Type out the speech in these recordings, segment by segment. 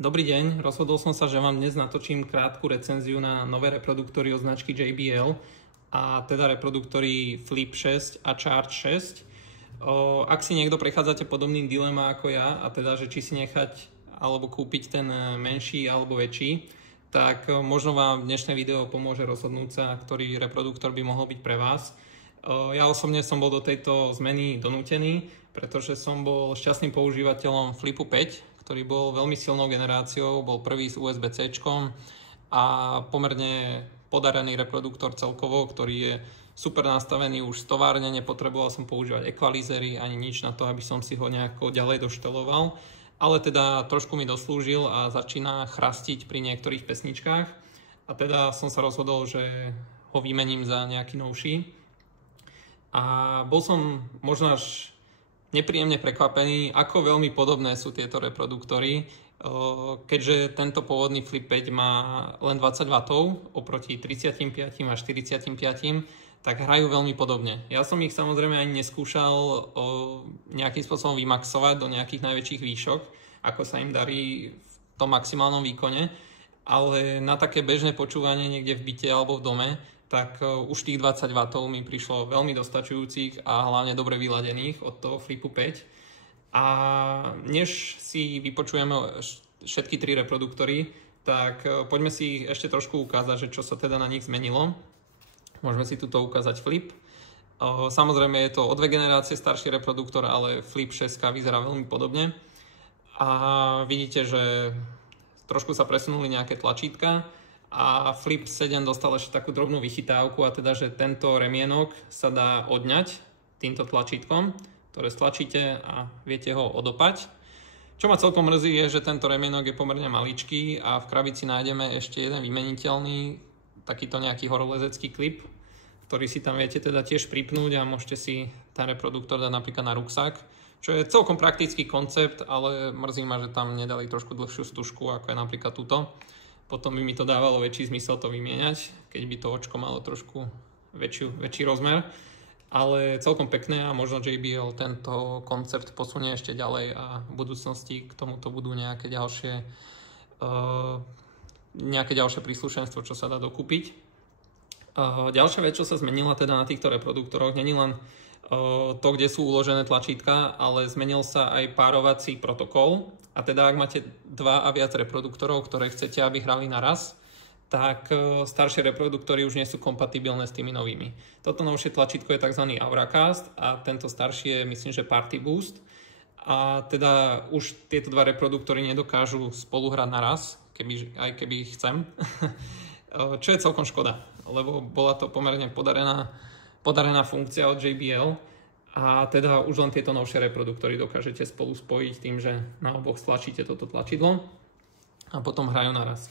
Dobrý deň, rozhodol som sa, že vám dnes natočím krátku recenziu na nové reproduktory od značky JBL a teda reproduktory Flip 6 a Charge 6. Ak si niekto prechádzate podobným dilema ako ja, a teda, že či si nechať alebo kúpiť ten menší alebo väčší, tak možno vám dnešné video pomôže rozhodnúť sa, ktorý reproduktor by mohol byť pre vás. Ja osobne som bol do tejto zmeny donútený, pretože som bol šťastným používateľom Flipu 5, ktorý bol veľmi silnou generáciou, bol prvý s USB-C a pomerne podarený reproduktor celkovo, ktorý je super nastavený už z továrne, nepotreboval som používať ekvalizery ani nič na to, aby som si ho nejako ďalej došteloval, ale teda trošku mi doslúžil a začína chrastiť pri niektorých pesničkách a teda som sa rozhodol, že ho vymením za nejaký novší a bol som možno až nepríjemne prekvapený, ako veľmi podobné sú tieto reproduktory, keďže tento pôvodný Flip 5 má len 20 W oproti 35 a 45, tak hrajú veľmi podobne. Ja som ich samozrejme ani neskúšal nejakým spôsobom vymaxovať do nejakých najväčších výšok, ako sa im darí v tom maximálnom výkone, ale na také bežné počúvanie niekde v byte alebo v dome, tak už tých 20 W mi prišlo veľmi dostačujúcich a hlavne dobre vyladených od toho Flipu 5. A než si vypočujeme všetky tri reproduktory, tak poďme si ich ešte trošku ukázať, že čo sa teda na nich zmenilo. Môžeme si tuto ukázať Flip. Samozrejme je to o dve generácie starší reproduktor, ale Flip 6 vyzerá veľmi podobne. A vidíte, že trošku sa presunuli nejaké tlačítka. A Flip 7 dostal ešte takú drobnú vychytávku, a teda, že tento remienok sa dá odňať týmto tlačítkom, ktoré stlačíte a viete ho odopať. Čo ma celkom mrzí je, že tento remienok je pomerne maličký a v krabici nájdeme ešte jeden vymeniteľný, takýto nejaký horolezecký klip, ktorý si tam viete teda tiež pripnúť a môžete si ten reproduktor dať napríklad na ruksak, čo je celkom praktický koncept, ale mrzí ma, že tam nedali trošku dlhšiu stužku, ako je napríklad túto. Potom by mi to dávalo väčší zmysel to vymieňať, keď by to očko malo trošku väčší rozmer. Ale celkom pekné a možno JBL tento koncept posunie ešte ďalej a v budúcnosti k tomuto budú nejaké ďalšie príslušenstvo, čo sa dá dokúpiť. Ďalšia vec, čo sa zmenila teda na týchto reproduktoroch, nie len to, kde sú uložené tlačítka, ale zmenil sa aj párovací protokol. A teda ak máte dva a viac reproduktorov, ktoré chcete, aby hrali naraz, tak staršie reproduktory už nie sú kompatibilné s tými novými. Toto novšie tlačítko je tzv. Auracast a tento starší je, myslím, že Party Boost. A teda už tieto dva reproduktory nedokážu spolu hrať naraz, aj keby chcem. Čo je celkom škoda, lebo bola to pomerne podarená funkcia od JBL. A teda už len tieto novšie reproduktory dokážete spolu spojiť tým, že na oboch stlačíte toto tlačidlo a potom hrajú naraz.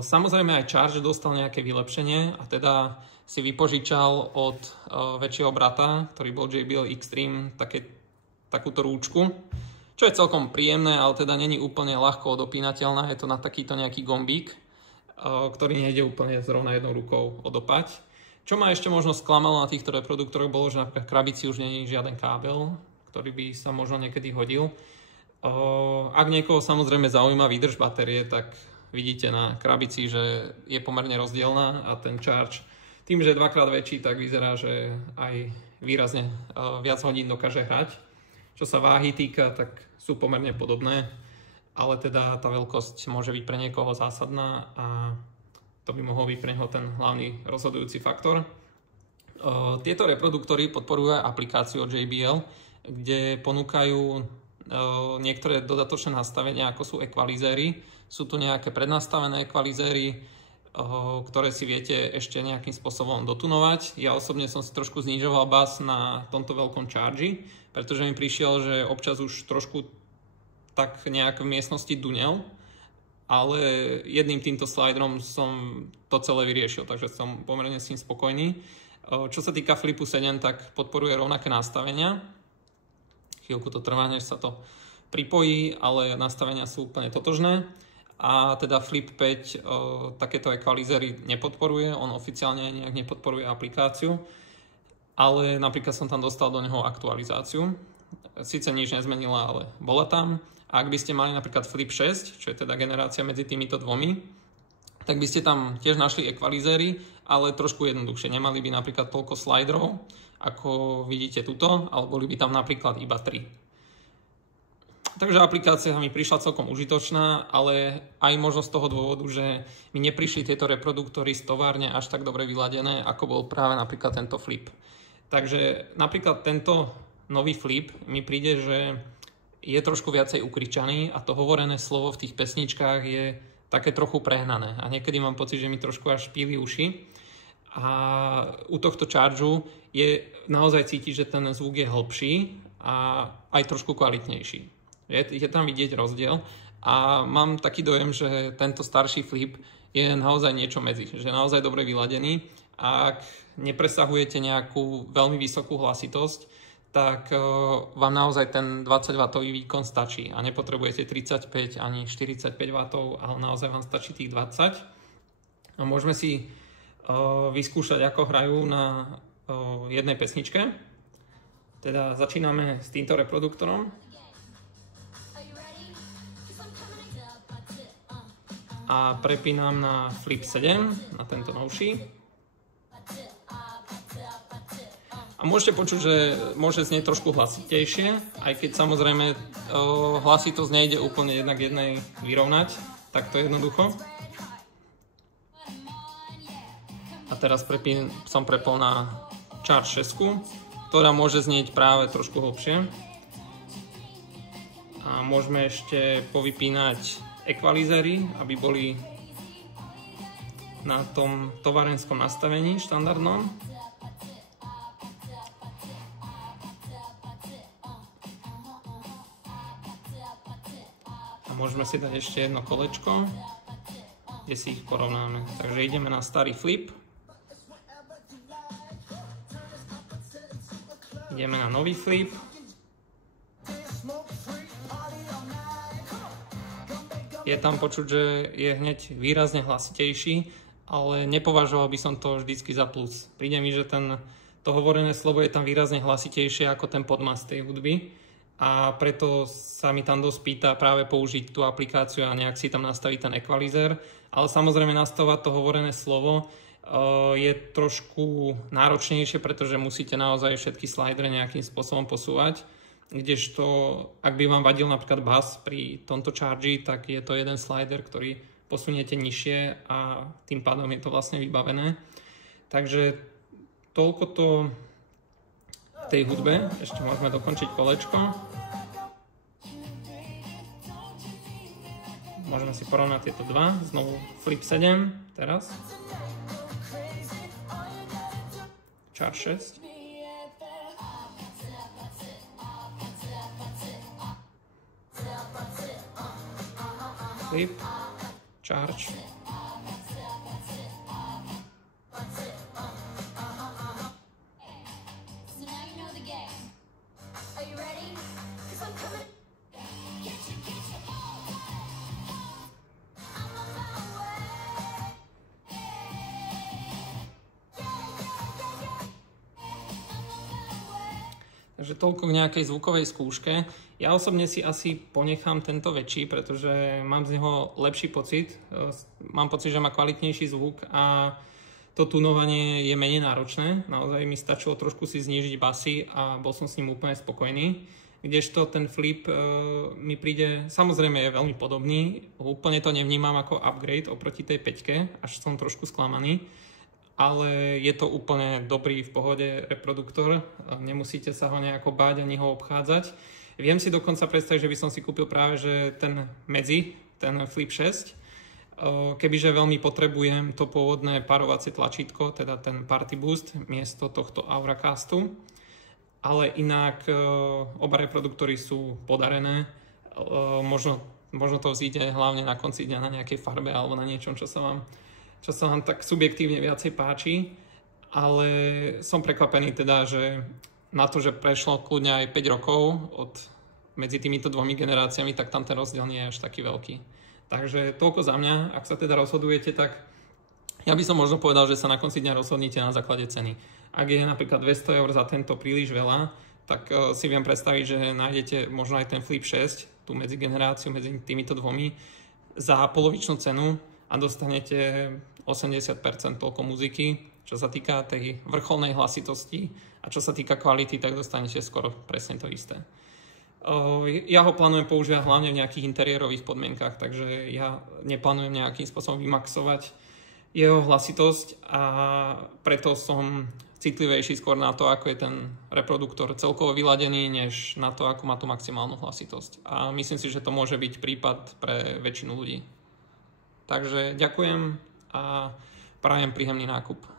Samozrejme aj Charge dostal nejaké vylepšenie a teda si vypožičal od väčšieho brata, ktorý bol JBL Extreme, takúto rúčku, čo je celkom príjemné, ale teda není úplne ľahko odopínateľná. Je to na takýto nejaký gombík, ktorý nejde úplne zrovna jednou rukou odopať. Čo ma ešte možno sklamalo na týchto reproduktoroch bolo, že napríklad v krabici už nie je žiaden kábel, ktorý by sa možno niekedy hodil. Ak niekoho samozrejme zaujíma výdrž batérie, tak vidíte na krabici, že je pomerne rozdielna a ten Charge tým, že je dvakrát väčší, tak vyzerá, že aj výrazne viac hodín dokáže hrať. Čo sa váhy týka, tak sú pomerne podobné, ale teda tá veľkosť môže byť pre niekoho zásadná a to by mohol byť pre neho ten hlavný rozhodujúci faktor. Tieto reproduktory podporujú aj aplikáciu od JBL, kde ponúkajú niektoré dodatočné nastavenia, ako sú ekvalizéry. Sú tu nejaké prednastavené ekvalizéry, ktoré si viete ešte nejakým spôsobom dotunovať. Ja osobne som si trošku znižoval bas na tomto veľkom Charge, pretože mi prišiel, že občas už trošku tak nejak v miestnosti dunel, ale jedným týmto sliderom som to celé vyriešil, takže som pomerne s tým spokojný. Čo sa týka Flipu 7, tak podporuje rovnaké nastavenia. Chvíľku to trvá, než sa to pripojí, ale nastavenia sú úplne totožné. A teda Flip 5 takéto ekvalizery nepodporuje, on oficiálne nejak nepodporuje aplikáciu, ale napríklad som tam dostal do neho aktualizáciu. Sice nič nezmenila, ale bola tam. A ak by ste mali napríklad Flip 6, čo je teda generácia medzi týmito dvomi, tak by ste tam tiež našli equalizery, ale trošku jednoduchšie. Nemali by napríklad toľko sliderov, ako vidíte tuto, ale boli by tam napríklad iba 3. Takže aplikácia mi prišla celkom užitočná, ale aj možno z toho dôvodu, že mi neprišli tieto reproduktory z továrne až tak dobre vyladené, ako bol práve napríklad tento Flip. Takže napríklad tento nový Flip mi príde, že je trošku viacej ukričaný a to hovorené slovo v tých pesničkách je také trochu prehnané. A niekedy mám pocit, že mi trošku až špíli uši. A u tohto Chargeu je naozaj cítiť, že ten zvuk je hlbší a aj trošku kvalitnejší. Je tam vidieť rozdiel a mám taký dojem, že tento starší Flip je naozaj niečo medzi, že je naozaj dobre vyladený a ak nepresahujete nejakú veľmi vysokú hlasitosť, tak vám naozaj ten 20W výkon stačí a nepotrebujete 35 ani 45W, ale naozaj vám stačí tých 20. A môžeme si vyskúšať, ako hrajú na jednej pesničke. Teda začíname s týmto reproduktorom. A prepínam na Flip 7, na tento novší. A môžete počuť, že môže znieť trošku hlasitejšie, aj keď samozrejme hlasitosť nejde úplne jednak jednej vyrovnať, tak to je jednoducho. A teraz som prepol na Charge 6, ktorá môže znieť práve trošku hlbšie. A môžeme ešte povypínať equalizery, aby boli na tom továrenskom nastavení štandardnom. A môžeme si dať ešte jedno kolečko, kde si ich porovnáme. Takže ideme na starý Flip. Ideme na nový Flip. Je tam počuť, že je hneď výrazne hlasitejší, ale nepovažoval by som to vždycky za plus. Príde mi, že to hovorené slovo je tam výrazne hlasitejšie ako ten podmas tej hudby a preto sa mi tam dosť pýta práve použiť tú aplikáciu a nejak si tam nastaviť ten equalizer. Ale samozrejme nastavovať to hovorené slovo je trošku náročnejšie, pretože musíte naozaj všetky slidere nejakým spôsobom posúvať. Kdežto, ak by vám vadil napríklad bas pri tomto Chargeu, tak je to jeden slider, ktorý posuniete nižšie a tým pádom je to vlastne vybavené. Takže toľko to tej hudbe. Ešte môžeme dokončiť kolečko. Môžeme si porovnať tieto dva. Znovu Flip 7 teraz. Charge 6. Flip, Charge. Takže toľko k nejakej zvukovej skúške. Ja osobne si asi ponechám tento väčší, pretože mám z neho lepší pocit. Mám pocit, že má kvalitnejší zvuk a to tunovanie je menej náročné. Naozaj mi stačilo trošku si znížiť basy a bol som s ním úplne spokojný. Kdežto ten Flip mi príde, samozrejme je veľmi podobný. Úplne to nevnímam ako upgrade oproti tej 5, až som trošku sklamaný. Ale je to úplne dobrý v pohode reproduktor, nemusíte sa ho nejako báť ani ho obchádzať. Viem si dokonca predstaviť, že by som si kúpil práve že ten Flip 6, kebyže veľmi potrebujem to pôvodné párovacie tlačítko, teda ten Party Boost, miesto tohto Auracastu. Ale inak oba reproduktory sú podarené, možno to vzíde hlavne na konci dňa na nejakej farbe alebo na niečom, čo sa vám tak subjektívne viacej páči, ale som prekvapený teda, že na to, že prešlo kľudne aj 5 rokov medzi týmito dvomi generáciami, tak tam ten rozdiel nie je až taký veľký. Takže toľko za mňa. Ak sa teda rozhodujete, tak ja by som možno povedal, že sa na konci dňa rozhodnite na základe ceny. Ak je napríklad 200 € za tento príliš veľa, tak si viem predstaviť, že nájdete možno aj ten Flip 6. tú medzigeneráciu medzi týmito dvomi za polovičnú cenu a dostanete 80% toľko muziky. Čo sa týka tej vrcholnej hlasitosti a čo sa týka kvality, tak dostanete skoro presne to isté. Ja ho plánujem používať hlavne v nejakých interiérových podmienkach, takže ja neplánujem nejakým spôsobom vymaxovať jeho hlasitosť a preto som citlivejší skôr na to, ako je ten reproduktor celkovo vyladený, než na to, ako má tú maximálnu hlasitosť. A myslím si, že to môže byť prípad pre väčšinu ľudí. Takže ďakujem a prajem príjemný nákup.